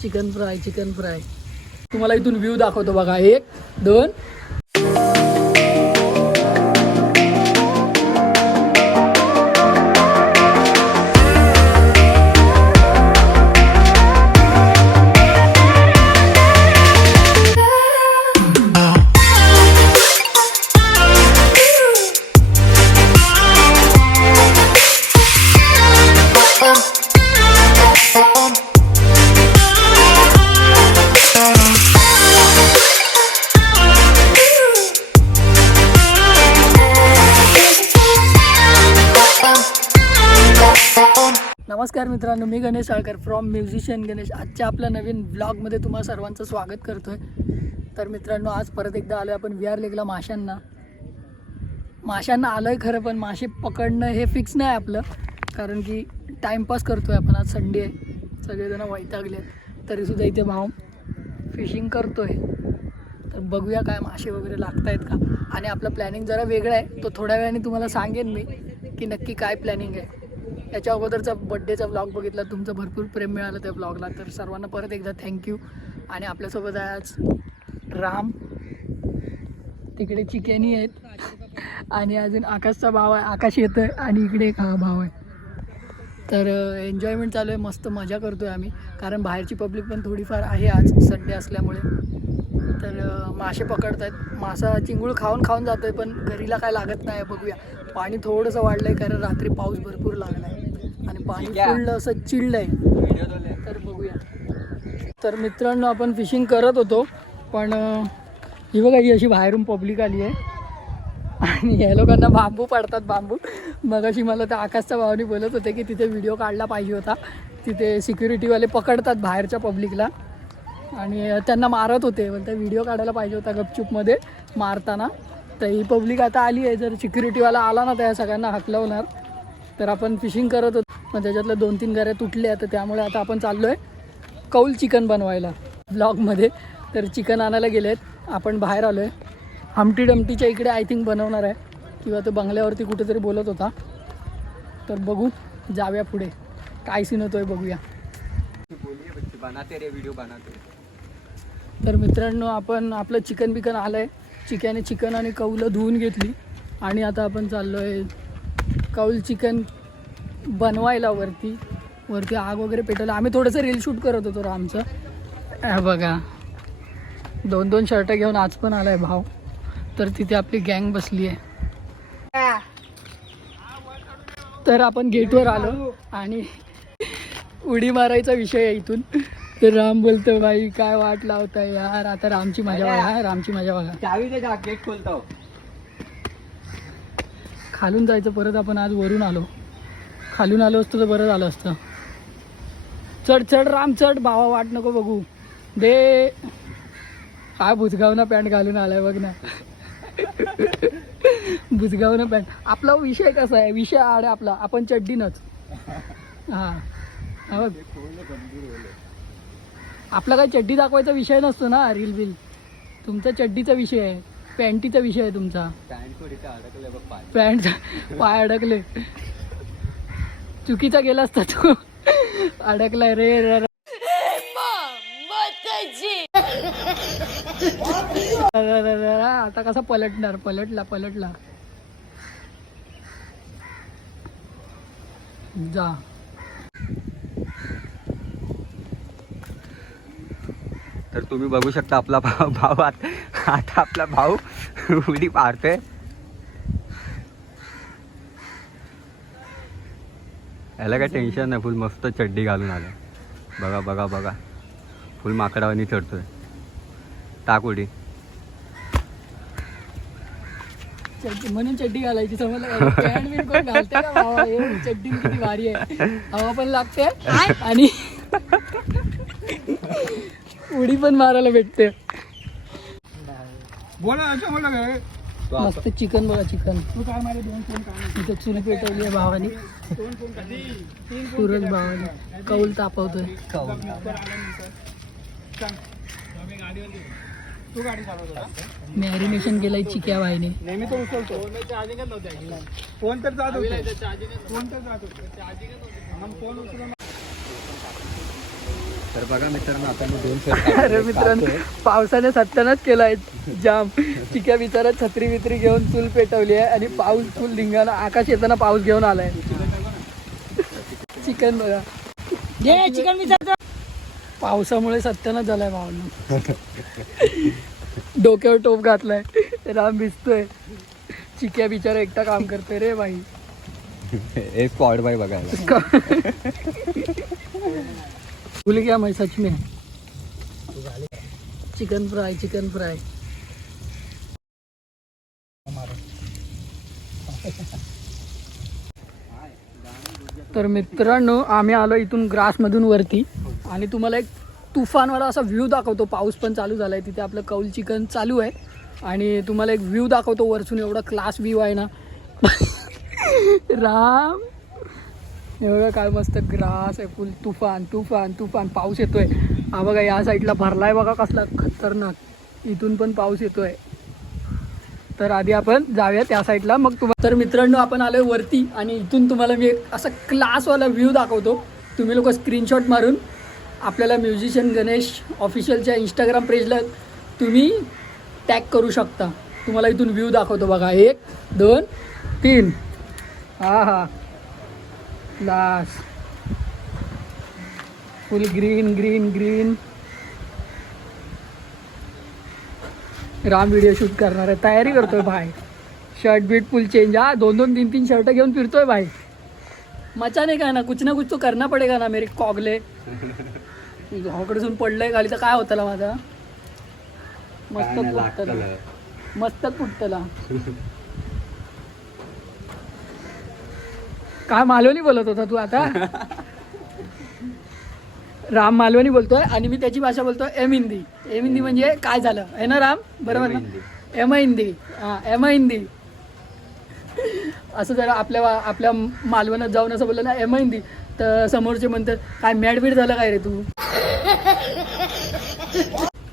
Chicken fry तुम्हाला इथून view दाखवतो बघा. 1 2. नमस्कार मित्रांनो, मी गणेश साळकर फ्रॉम म्युझिशियन गणेश. आजच्या आपल्या नवीन व्लॉगमध्ये तुम्हा सर्वांचं स्वागत करतो आहे. तर मित्रांनो, आज परत एकदा आलो आहे आपण विहार लेकला माशांना आलो आहे खरं, पण मासे पकडणं हे फिक्स नाही आपलं, कारण की टाईमपास करतो आहे आपण. आज संडे आहे, सगळेजण वैतागले आहेत, तरीसुद्धा इथे भाव फिशिंग करतो आहे. तर बघूया काय मासे वगैरे लागत आहेत का. आणि आपलं प्लॅनिंग जरा वेगळं आहे, तो थोड्या वेळाने तुम्हाला सांगेन मी की नक्की काय प्लॅनिंग आहे. याच्या अगोदरचा बड्डेचा व्लॉग बघितला, तुमचं भरपूर प्रेम मिळालं त्या व्लॉगला, तर सर्वांना परत एकदा थँक्यू. आणि आपल्यासोबत आहे आज राम, तिकडे चिकेनी आहेत आणि अजून आकाशचा भाव आहे, आकाश येतो आहे आणि इकडे एक हा भाव आहे. तर एन्जॉयमेंट चालू आहे, मस्त मजा करतो आहे आम्ही, कारण बाहेरची पब्लिक पण थोडीफार आहे आज संडे असल्यामुळे. तर मासे पकडत आहेत, मासा चिंगूळ खाऊन जातो आहे, पण घरीला काय लागत नाही. बघूया, पाणी थोडंसं वाढलं आहे कारण रात्री पाऊस भरपूर लागला आहे आणि पाणी फुल असं चिडलं आहे. तर बघूया. तर मित्रांनो, आपण फिशिंग करत होतो, पण ही बघा, ही अशी बाहेरून पब्लिक आली आहे आणि या लोकांना बांबू पडतात, बांबू. मग अशी मला त्या आकाशच्या भावाने बोलत होते की तिथे व्हिडिओ काढला पाहिजे होता, तिथे सिक्युरिटीवाले पकडतात बाहेरच्या पब्लिकला आणि त्यांना मारत होते, पण त्या व्हिडिओ काढायला पाहिजे होता गपचूपमध्ये मारताना. तर ही पब्लिक आता आली आहे, जर सिक्युरिटीवाला आला ना त्या सगळ्यांना हकलवणार. तर आपण फिशिंग करत होतो, पण त्याच्यातल्या 2-3 गऱ्या तुटल्या, तर त्यामुळे आता आपण चाललो आहे कौल चिकन बनवायला ब्लॉगमध्ये. तर चिकन आणायला गेले आहेत, आपण बाहेर आलो आहे. हमटी डमटीच्या इकडे आय थिंक बनवणार आहे, किंवा तो बंगल्यावरती कुठेतरी बोलत होता. तर बघू, जाऊया पुढे, काय सीन होतोय बघूया. तर मित्रांनो, आपण आपलं चिकन बिकन आलं आहे, चिकन आणि कौलं धुवून घेतली आणि आता आपण चाललो आहे कौल चिकन बनवायला. वरती आग वगैरे पेटवलं. आम्ही थोडंसं रील शूट करत होतो रामचं. बघा, 2-2 शर्ट घेऊन आज पण आला आहे भाव. तर तिथे आपली गँग बसली आहे. तर आपण गेटवर आलो आणि उडी मारायचा विषय आहे इथून. तर राम बोलतो, भाई काय वाट लावताय यार, आता रामची मजा बघा, रामची मजा बघा. चावी दे, गेट खोलतो. खालून जायचं परत. आपण आज वरून आलो, खालून आलो असतं तर बरं झालं असतं. चढ राम चढ, भावा वाट नको बघू दे. काय बुजगावना पॅन्ट घालून आलाय बघ ना. बुजगावना पॅन्ट. आपला विषय कसा आहे, विषय आड आपला, आपण चड्डीनच. हां, बघ, आपला काही चड्डी दाखवायचा विषय नसतो ना, रील बिल. तुमचा चड्डीचा विषय आहे, पॅन्टीचा विषय आहे तुमचा. पॅन्ट पाय अडकले, चुकीचा गेला असता तू. अडकलाय रे. आता कसा पलटला जा. तर तुम्ही बघू शकता आपला भाऊ आता आपला भाऊ उडी मारतोय. याला काय टेन्शन नाही, फुल मस्त चड्डी घालून आलं. बघा फुल माकडावानी चढतोय. टाक उडी. म्हणून चड्डी घालायची, समजलं. पॅन्ट बिन कोण घालते का भावा, चड्डी किती भारी आहे, हवा पण लागते आणि उडी पण मारायला भेटते. मस्त चिकन बघा, चिकन इथे चुल पेटवली आहे भावानी, सूरज भावानी. कौल तापवतोय. मॅरिनेशन केलंय चिक्या भाईने. नेहमी तो उचलतो. फोन तर जात तर बघा मित्रांनो आता मी 2 शर्ट अरे मित्रांनो पावसाने सत्यानाच केलाय जाम. चिक्या बिचारा छत्री बित्री घेऊन चूल पेटवली आहे आणि पाऊस फुल धिंगाणा आकाश येताना पाऊस घेऊन आलाय. चिकन बघा चिकन बिचार पावसामुळे सत्यानाच झालाय भावांना. डोक्यावर टोप घातलाय राम भिजतोय. चिक्या बिचारा एकटा काम करतोय रे बाई. एक स्पॉट बाय बघायला. भूल गया मैं सच में. Chicken fry chicken fry. तर मित्रांनो आम्ही आलो इथून ग्रासमधून वरती आणि तुम्हाला एक तुफानवाला असा व्ह्यू दाखवतो. पाऊस पण चालू झाला आहे. तिथे आपलं कौल चिकन चालू आहे आणि तुम्हाला एक व्ह्यू दाखवतो वरसून. एवढा क्लास व्ह्यू आहे ना राम. एवढं काय मस्त ग्रास आहे. फुल तुफान तुफान तुफान पाऊस येतोय. हा बघा या साईडला भरलाय बघा कसला खतरनाक. इथून पण पाऊस येतोय. तर आधी आपण जाऊया त्या साईडला मग तुम्हाला. तर मित्रांनो आपण आलोय वरती आणि इथून तुम्हाला मी एक असा क्लासवाला व्ह्यू दाखवतो. तुम्ही लोक स्क्रीनशॉट मारून आपल्याला म्युझिशियन गणेश ऑफिशियलच्या इंस्टाग्राम पेजला तुम्ही टॅग करू शकता. तुम्हाला इथून व्ह्यू दाखवतो बघा. 1 2 3. हा हा class. Full green green green. Ram video shoot करणार आहे. तयारी करतोय भाई. शर्ट बीट फुल चेंज. हा 2-2 3-3 शर्ट घेऊन फिरतोय भाई. मचा नाही काय ना कुछ तो करना पडेगा ना मेरे कॉगले. घाकडसून पडलंय खाली तर काय होतं माझा. मस्त फुटतला मस्त फुटतला. काय मालवणी बोलत होता तू आता. राम मालवणी बोलतोय आणि मी त्याची भाषा बोलतोय एम हिंदी. एम हिंदी म्हणजे काय झालं आहे ना राम बरोबर ना. एम हिंदी. हां एम हिंदी असं जरा आपल्या मालवणात जाऊन असं बोललं ना एम हिंदी तर समोरचे म्हणतात काय मॅडबीड झालं काय रे तू.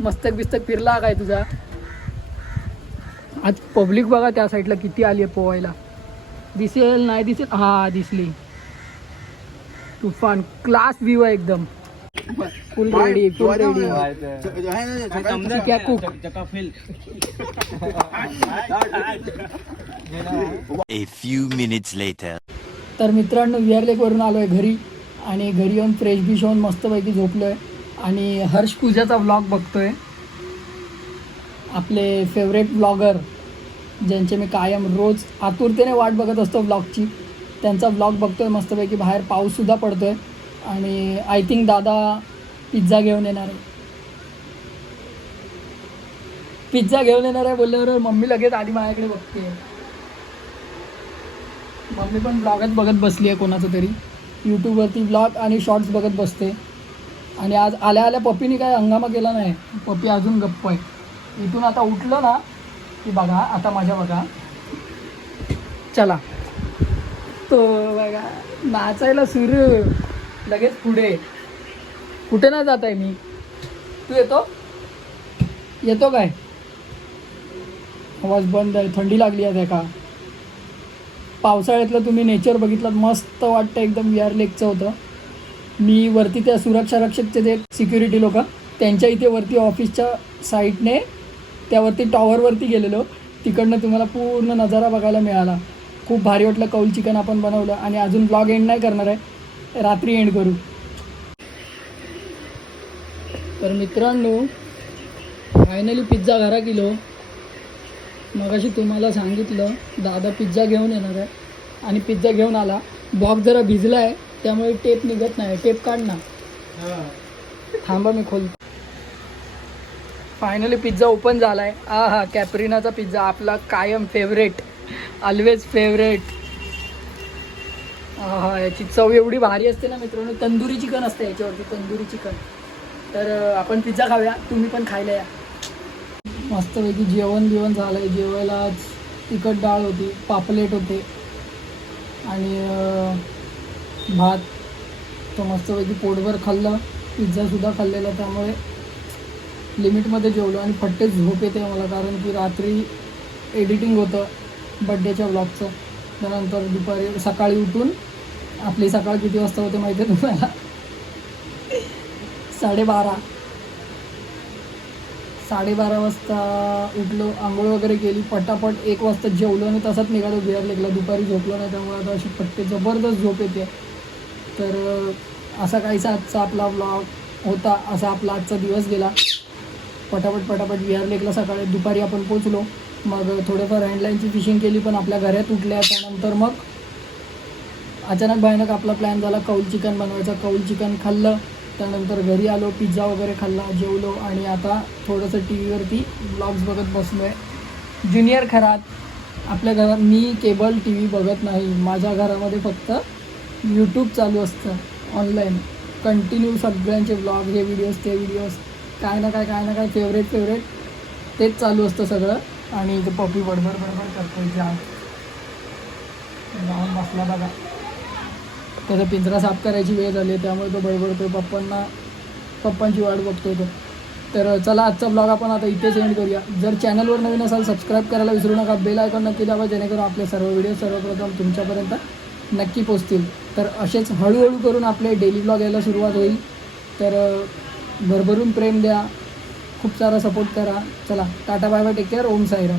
मस्तक बिस्तक फिरला काय तुझा. आज पब्लिक बघा त्या साईडला किती आली आहे पोहायला. दिसेल नाही दिसेल. हा दिसली. तुफान क्लास व्ह्यू आहे एकदम. फुल रेडी फुल रेडी. क्या cook. A few minutes later. तर मित्रांनो विहार लेकवरून आलो आहे घरी आणि घरी येऊन फ्रेश बिश होऊन मस्तपैकी झोपलो आहे आणि हर्ष पूजाचा व्लॉग बघतो आहे. आपले फेवरेट ब्लॉगर ज्यांचे मी कायम रोज आतुरतेने वाट बघत असतो व्लॉगची त्यांचा व्लॉग बघतो आहे मस्तपैकी. बाहेर पाऊससुद्धा पडतो आहे आणि आय थिंक दादा पिझ्झा घेऊन येणार आहे. पिझ्झा घेऊन येणार आहे बोलल्यावर मम्मी लगेच आधी माझ्याकडे बघते. मम्मी पण ब्लॉगच बघत बसली आहे कोणाचं तरी. यूट्यूबवरती ब्लॉग आणि शॉर्ट्स बघत बसते. आणि आज आल्या आल्या पप्पीने काय हंगामा केला नाही. पप्पी अजून गप्प आहे. इथून आता उठलं ना की बघा आता माझ्या बघा चला तो बघा नाचायला सुरू. लगेच पुढे. कुठे नाही जात आहे मी. तू येतो काय. आवाज बंद आहे. थंडी लागली आहे का. पावसाळ्यातलं तुम्ही नेचर बघितलं मस्त वाटतं एकदम. विहार लेकचं होतं. मी वरती त्या सुरक्षा रक्षकचे जे सिक्युरिटी लोक त्यांच्या इथे वरती ऑफिसच्या साईडने त्यावरती टॉवरवरती गेलेलो. तिकडनं तुम्हाला पूर्ण नजारा बघायला मिळाला. खूप भारी वाटलं. कौल चिकन आपण बनवलं आणि अजून ब्लॉग एंड नाही करणार आहे. रात्री एंड करू. तर मित्रांनो फायनली पिझ्झा घरा गेलो. मगाशी तुम्हाला सांगितलं दादा पिझ्झा घेऊन येणार आहे आणि पिझ्झा घेऊन आला. बॉक्स जरा भिजला आहे त्यामुळे टेप निघत नाही. टेप काढ ना. थांबा मी खोलतो. फायनली पिझ्झा ओपन झाला आहे. हा कॅपरिनाचा पिझ्झा आपला कायम फेवरेट. Always favourite. याची चव एवढी भारी असते ना मित्रांनो. तंदुरी चिकन असते याच्यावरती. तंदुरी चिकन. तर आपण पिझ्झा खाऊया. तुम्ही पण खायला या. मस्तपैकी जेवण झालं आहे. जेवायला आज तिखट डाळ होती. पापलेट होते आणि भात. तो मस्तपैकी पोटभर खाल्लं. पिझ्झासुद्धा खाल्लेला त्यामुळे लिमिटमध्ये जेवलो आणि फट्टे झोप येते मला. कारण की रात्री एडिटिंग होतं बड्डेच्या व्लॉगचं. त्यानंतर दुपारी सकाळी उठून आपली सकाळ किती वाजता होते माहिती आहे तुम्हाला. साडेबारा वाजता उठलो, आंघोळ वगैरे केली, पटापट 1 वाजता जेवलो आणि तसाच निघालो बिहार लेकला. दुपारी झोपलो नाही, त्यामुळे आता अशी पट्टे जबरदस्त झोप येते. तर असा काहीसा आजचा आपला व्लॉग होता. असा आपला आजचा दिवस गेला. पटापट बिहार लेकला सकाळी दुपारी आपण पोचलो. मग थोडंफार हँडलाईनची फिशिंग केली, पण आपल्या घरात उठल्या. त्यानंतर मग अचानक भयानक आपला प्लॅन झाला कौल चिकन बनवायचा. कौल चिकन खाल्लं, त्यानंतर घरी आलो, पिझ्झा वगैरे खाल्ला, जेवलो आणि आता थोडंसं टी व्हीवरती ब्लॉग्स बघत बसलो आहे. ज्युनियर खरात आपल्या घरात मी केबल टी व्ही बघत नाही. माझ्या घरामध्ये फक्त यूट्यूब चालू असतं ऑनलाईन. कंटिन्यू सगळ्यांचे ब्लॉग, हे व्हिडिओज ते व्हिडिओज, काय ना काय फेवरेट तेच चालू असतं सगळं. आणि इथे पप्पी बडबड करतो इथे जाऊन बसला बघा. त्याचा पिंजरा साफ करायची वेळ झाली, त्यामुळे तो बडबडतो. पप्पांची वाट बघतोय तो. तर चला आजचा ब्लॉग आपण आता इथेच एंड करूया. जर चॅनलवर नवीन असाल सबस्क्राईब करायला विसरू नका. बेल आयकॉन नक्की दाबा, जेणेकरून आपले सर्व व्हिडिओ सर्वप्रथम तुमच्यापर्यंत नक्की पोचतील. तर असेच हळूहळू करून आपले डेली ब्लॉग यायला सुरुवात होईल. तर भरभरून प्रेम द्या, खूप सारा सपोर्ट करा. चला tata bye bye, take care, Om Sairam.